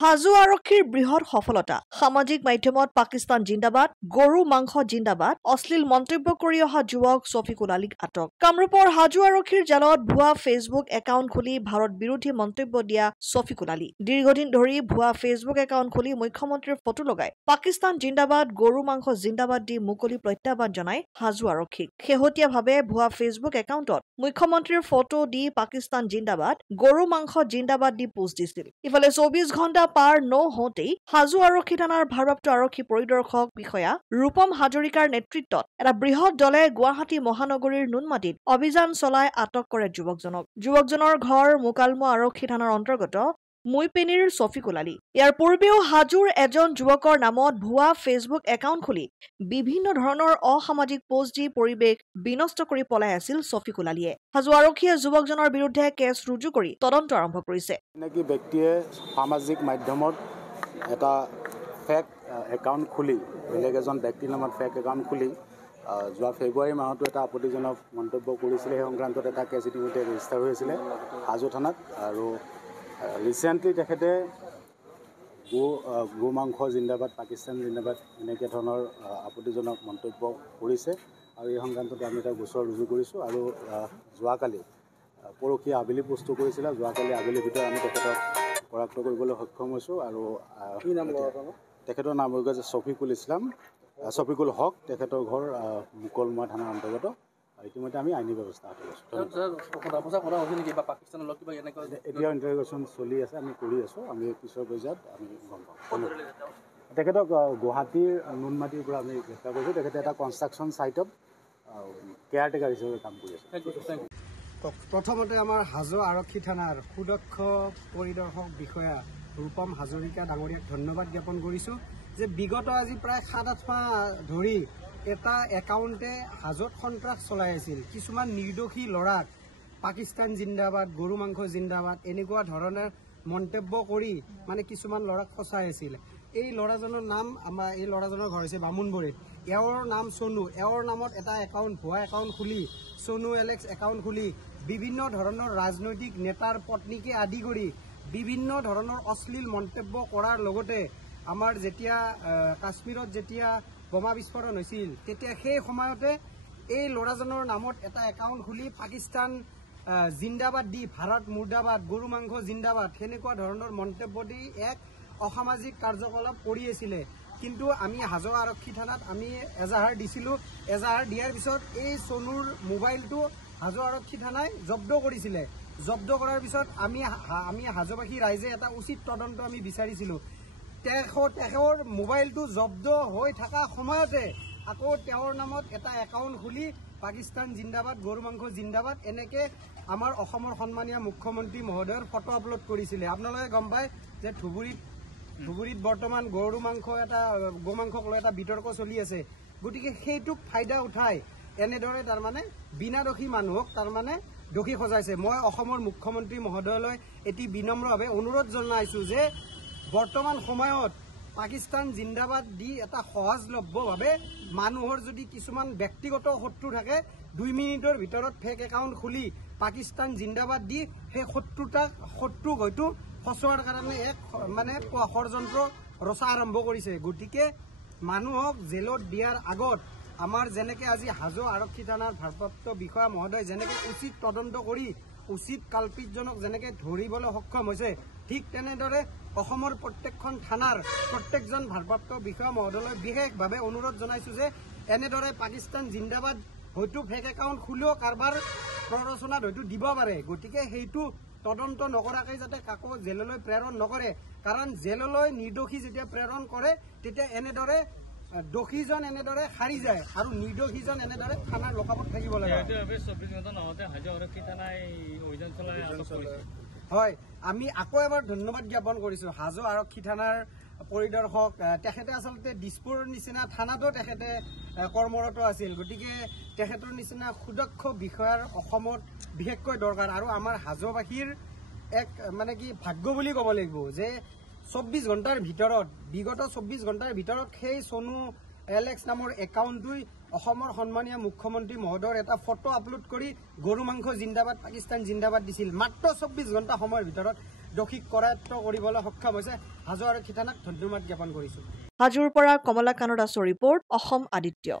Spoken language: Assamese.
হাজো আৰক্ষীৰ বৃহৎ সফলতা সামাজিক মাধ্যমত পাকিস্তান জিন্দাবাদ গৰু মাংস জিন্দাবাদ অশ্লীল মন্তব্য কৰি অহা যুৱক শফিকুল আলীক আটক কামৰূপৰ হাজো আৰক্ষীৰ জালত ভুৱা ফেচবুক একাউণ্ট খুলি ভাৰত বিৰোধী মন্তব্য দিয়া শফিকুল আলী দীৰ্ঘদিন ধৰি ভুৱা ফেচবুক একাউণ্ট খুলি মুখ্যমন্ত্ৰীৰ ফটো লগাই পাকিস্তান জিন্দাবাদ গৰু মাংস জিন্দাবাদ দি মুকলি প্ৰত্যাহ্বান জনাই হাজো আৰক্ষীক শেহতীয়াভাৱে ভুৱা ফেচবুক একাউণ্টত মুখ্যমন্ত্ৰীৰ ফটো দি পাকিস্তান জিন্দাবাদ গৰু মাংস জিন্দাবাদ দি পোষ্ট দিছিল ইফালে 24 ঘণ্টা পাৰ নহওঁতেই হাজো আৰক্ষী থানাৰ ভাৰপ্ৰাপ্ত আৰক্ষী পৰিদৰ্শক বিষয়া ৰূপম হাজৰিকাৰ নেতৃত্বত এটা বৃহৎ দলে গুৱাহাটী মহানগৰীৰ নুনমাটিত অভিযান চলাই আটক কৰে যুৱকজনৰ ঘৰ মুকালমুৱা আৰক্ষী থানাৰ অন্তৰ্গত মুইপেনীৰ শফিকুল আলী ইয়াৰ পূৰ্বেও হাজোৰ এজন যুৱকৰ নামত ভুৱা ফেচবুক একাউণ্ট খুলি বিভিন্ন ধৰণৰ অসামাজিক পোষ্ট দি পৰিৱেশ বিনষ্ট কৰি পলাই আছিল শফিকুল আলীয়ে হাজো আৰক্ষীয়ে যুৱকজনৰ বিৰুদ্ধে কেছ ৰুজু কৰি তদন্ত আৰম্ভ কৰিছে নেকি ব্যক্তিয়ে সামাজিক মাধ্যমত এটা ফেক একাউণ্ট খুলি বেলেগ এজন ব্যক্তিৰ নামত ফেক একাউণ্ট খুলি যোৱা ফেব্ৰুৱাৰী মাহতো এটা আপত্তিজনক মন্তব্য কৰিছিলে সেই সংক্ৰান্তত এটা কেছ ইতিমধ্যে ৰেজিষ্টাৰ হৈ আছিলে হাজো থানাত আৰু ৰিচেণ্টলি তেখেতে গো মাংস জিন্দাবাদ পাকিস্তান জিন্দাবাদ এনেকৈ ধৰণৰ আপত্তিজনক মন্তব্য কৰিছে আৰু এই সংক্ৰান্তত আমি এটা গোচৰ ৰুজু কৰিছোঁ আৰু যোৱাকালি পৰহি আবেলি পোষ্টটো কৰিছিলে যোৱাকালি আবেলিৰ ভিতৰত আমি তেখেতক কৰায়ত্ব কৰিবলৈ সক্ষম হৈছোঁ আৰু তেখেতৰ নাম হৈ গৈছে শফিকুল হক তেখেতৰ ঘৰ মুকলমুৱা থানাৰ অন্তৰ্গত ইতিমধ্যে আমি আইনী ব্যৱস্থা হাতত লৈছোঁ এতিয়াও ইণ্টাৰগেশ্যন চলি আছে আমি কৰি আছোঁ আমি পিছৰ পৰ্যায়ত আমি গম পাম তেখেতক গুৱাহাটীৰ নুনমাটিৰ পৰা আমি গ্ৰেপ্তাৰ কৰিছোঁ তেখেতে এটা কনষ্ট্ৰাকশ্যন ছাইটত কেয়াৰটেকাৰ হিচাপে কাম কৰি আছে প্ৰথমতে আমাৰ হাজো আৰক্ষী থানাৰ সুদক্ষ পৰিদৰ্শক বিষয়া ৰূপম হাজৰিকা ডাঙৰীয়াক ধন্যবাদ জ্ঞাপন কৰিছোঁ যে বিগত আজি প্ৰায় 7-8 মাহ ধৰি এটা একাউণ্টে হাজোত সন্ত্ৰাস চলাই আছিল কিছুমান নিৰ্দোষী ল'ৰাক পাকিস্তান জিন্দাবাদ গৰু মাংস জিন্দাবাদ এনেকুৱা ধৰণৰ মন্তব্য কৰি মানে কিছুমান ল'ৰাক ফচাই আছিল এই ল'ৰাজনৰ নাম আমাৰ এই ল'ৰাজনৰ ঘৰ হৈছে বামুণবৰীত এওঁৰ নাম চনু এওঁৰ নামত এটা একাউণ্ট ভুৱা একাউণ্ট খুলি চনু এলেক্স একাউণ্ট খুলি বিভিন্ন ধৰণৰ ৰাজনৈতিক নেতাৰ পত্নীকে আদি কৰি বিভিন্ন ধৰণৰ অশ্লীল মন্তব্য কৰাৰ লগতে আমাৰ যেতিয়া কাশ্মীৰত যেতিয়া বোমা বিস্ফোৰণ হৈছিল তেতিয়া সেই সময়তে এই ল'ৰাজনৰ নামত এটা একাউণ্ট খুলি পাকিস্তান জিন্দাবাদ দি ভাৰত মুৰ্দাবাদ গৰু মাংস জিন্দাবাদ সেনেকুৱা ধৰণৰ মন্তব্য দি এক অসামাজিক কাৰ্যকলাপ কৰি আছিলে কিন্তু আমি হাজো আৰক্ষী থানাত আমি এজাহাৰ দিছিলোঁ এজাহাৰ দিয়াৰ পিছত এই চনুৰ মোবাইলটো হাজো আৰক্ষী থানাই জব্দ কৰিছিলে জব্দ কৰাৰ পিছত আমি হাজোবাসী ৰাইজে এটা উচিত তদন্ত আমি বিচাৰিছিলোঁ তেওঁৰ মোবাইলটো জব্দ হৈ থকা সময়তে আকৌ তেওঁৰ নামত এটা একাউণ্ট খুলি পাকিস্তান জিন্দাবাদ গৰু মাংস জিন্দাবাদ এনেকৈ আমাৰ অসমৰ সন্মানীয় মুখ্যমন্ত্ৰী মহোদয়ৰ ফটো আপলোড কৰিছিলে আপোনালোকে গম পায় যে ধুবুৰীত বৰ্তমান গৰু মাংস গো মাংসক লৈ এটা বিতৰ্ক চলি আছে গতিকে সেইটোক ফাইদা উঠাই এনেদৰে তাৰমানে বিনা দোষী মানুহক তাৰমানে দোষী সজাইছে মই অসমৰ মুখ্যমন্ত্ৰী মহোদয়লৈ এটি বিনম্ৰভাৱে অনুৰোধ জনাইছোঁ যে বৰ্তমান সময়ত পাকিস্তান জিন্দাবাদ দি এটা সহজলভ্যভাৱে মানুহৰ যদি কিছুমান ব্যক্তিগত শত্ৰু থাকে 2 মিনিটৰ ভিতৰত ফেক একাউণ্ট খুলি পাকিস্তান জিন্দাবাদ দি সেই শত্ৰুক হয়তো ফচোৱাৰ কাৰণে এক মানে ষড়যন্ত্ৰ ৰচা আৰম্ভ কৰিছে গতিকে মানুহক জেলত দিয়াৰ আগত আমাৰ যেনেকৈ আজি হাজো আৰক্ষী থানাৰ ভাৰপ্ৰাপ্ত বিষয়া মহোদয় যেনেকৈ উচিত তদন্ত কৰি উচিত কাল্পিতজনক যেনেকৈ ধৰিবলৈ সক্ষম হৈছে ঠিক তেনেদৰে অসমৰ প্ৰত্যেকখন থানাৰ প্ৰত্যেকজন ভাৰপ্ৰাপ্ত বিষয়া মহোদয়লৈ বিশেষভাৱে অনুৰোধ জনাইছোঁ যে এনেদৰে পাকিস্তান জিন্দাবাদ হয়তো ফেক একাউণ্ট খুলিও কাৰোবাৰ প্ৰৰোচনাত হয়তো দিব পাৰে গতিকে সেইটো তদন্ত নকৰাকৈ যাতে কাকো জেললৈ প্ৰেৰণ নকৰে কাৰণ জেললৈ নিৰ্দোষী যেতিয়া প্ৰেৰণ কৰে তেতিয়া এনেদৰে দোষীজন এনেদৰে সাৰি যায় আৰু নিৰ্দোষীজন এনেদৰে থানাৰ লকাপত থাকিব লাগে হয় আমি আকৌ এবাৰ ধন্যবাদ জ্ঞাপন কৰিছোঁ হাজো আৰক্ষী থানাৰ পৰিদৰ্শক তেখেতে আচলতে দিছপুৰ নিচিনা থানাতো তেখেতে কৰ্মৰত আছিল গতিকে তেখেতৰ নিচিনা সুদক্ষ বিষয়াৰ অসমত বিশেষকৈ দৰকাৰ আৰু আমাৰ হাজোবাসীৰ এক মানে কি ভাগ্য বুলি ক'ব লাগিব যে 24 ঘণ্টাৰ ভিতৰত বিগত 24 ঘণ্টাৰ ভিতৰত সেই চনু এলেক্স নামৰ একাউণ্টটোই অসমৰ সন্মানীয় মুখ্যমন্ত্ৰী মহোদয়ৰ এটা ফটো আপলোড কৰি গৰু মাংস জিন্দাবাদ পাকিস্তান জিন্দাবাদ দিছিল মাত্ৰ 24 ঘণ্টা সময়ৰ ভিতৰত দোষীক কৰায়ত্ব কৰিবলৈ সক্ষম হৈছে হাজো আৰক্ষী থানাক ধন্যবাদ জ্ঞাপন কৰিছোঁ। হাজোৰ পৰা কমলা কানদাসৰ ৰিপৰ্ট, অসম আদিত্য।